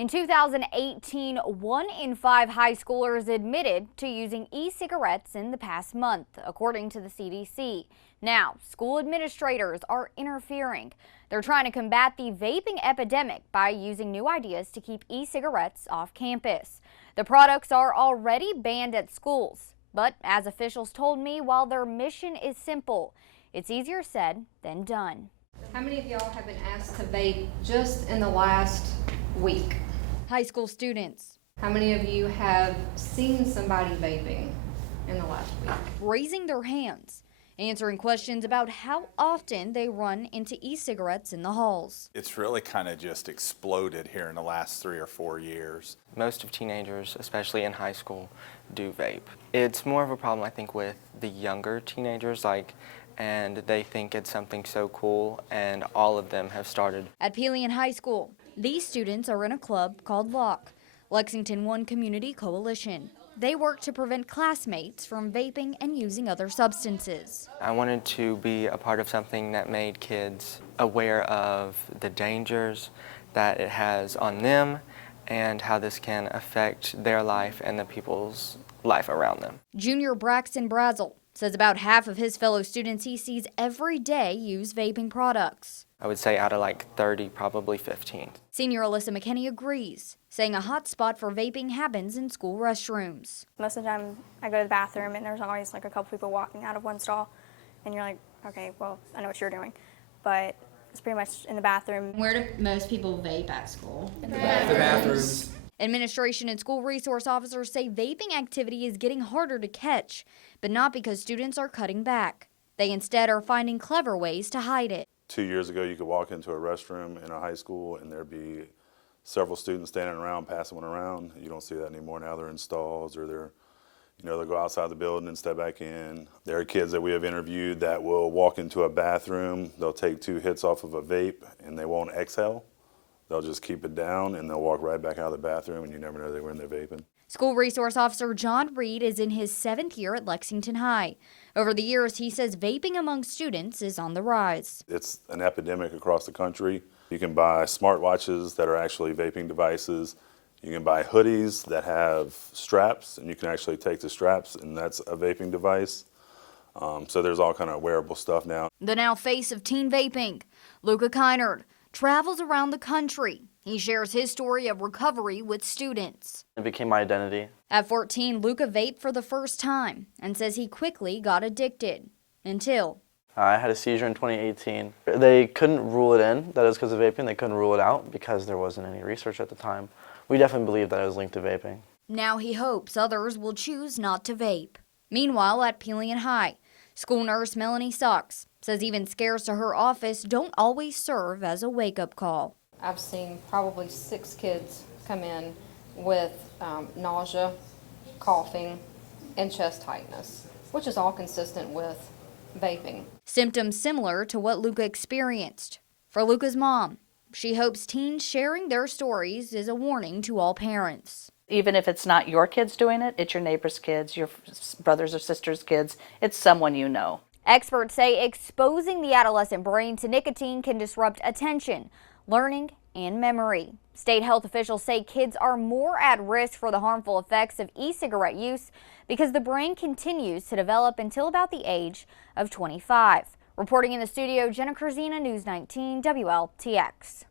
In 2018, 1 in 5 high schoolers admitted to using e-cigarettes in the past month, according to the CDC. Now, school administrators are interfering. They're trying to combat the vaping epidemic by using new ideas to keep e-cigarettes off campus. The products are already banned at schools, but as officials told me, while their mission is simple, it's easier said than done. How many of y'all have been asked to vape just in the last week? High school students. How many of you have seen somebody vaping in the last week? Raising their hands, answering questions about how often they run into e-cigarettes in the halls. It's really kind of just exploded here in the last 3 or 4 years. Most of teenagers, especially in high school, do vape. It's more of a problem, I think, with the younger teenagers, and they think it's something so cool, and all of them have started. At Pelion High School, these students are in a club called LOCK, Lexington One Community Coalition. They work to prevent classmates from vaping and using other substances. I wanted to be a part of something that made kids aware of the dangers that it has on them and how this can affect their life and the people's life around them. Junior Braxton Brazel says about half of his fellow students he sees every day use vaping products. I would say out of 30, probably 15. Senior Alyssa McKinney agrees, saying a hot spot for vaping happens in school restrooms. Most of the time I go to the bathroom and there's always a couple people walking out of one stall and you're like, okay, well, I know what you're doing, but it's pretty much in the bathroom. Where do most people vape at school? The bathrooms. Administration and school resource officers say vaping activity is getting harder to catch, but not because students are cutting back. They instead are finding clever ways to hide it. 2 years ago, you could walk into a restroom in a high school and there'd be several students standing around, passing one around. You don't see that anymore. Now they're in stalls or they'll go outside the building and step back in. There are kids that we have interviewed that will walk into a bathroom, they'll take 2 hits off of a vape and they won't exhale. They'll just keep it down and they'll walk right back out of the bathroom and you never know they were in there vaping. School resource officer John Reed is in his 7th year at Lexington High. Over the years, he says vaping among students is on the rise. It's an epidemic across the country. You can buy smartwatches that are actually vaping devices. You can buy hoodies that have straps and you can actually take the straps and that's a vaping device. So there's all kind of wearable stuff now. The now face of teen vaping, Luca Kynard, travels around the country. He shares his story of recovery with students. It became my identity. At 14, Luca vaped for the first time and says he quickly got addicted until I had a seizure in 2018. They couldn't rule it in, that it was because of vaping. They couldn't rule it out because there wasn't any research at the time. We definitely believed that it was linked to vaping. Now he hopes others will choose not to vape. Meanwhile, at Pelion High, school nurse Melanie Socks says even scares to her office don't always serve as a wake-up call. I've seen probably 6 kids come in with nausea, coughing, and chest tightness, which is all consistent with vaping. Symptoms similar to what Luca experienced. For Luca's mom, she hopes teens sharing their stories is a warning to all parents. Even if it's not your kids doing it, it's your neighbor's kids, your brothers or sisters' kids, it's someone you know. Experts say exposing the adolescent brain to nicotine can disrupt attention, learning, and memory. State health officials say kids are more at risk for the harmful effects of e-cigarette use because the brain continues to develop until about the age of 25. Reporting in the studio, Jenna Kurzina, News 19 WLTX.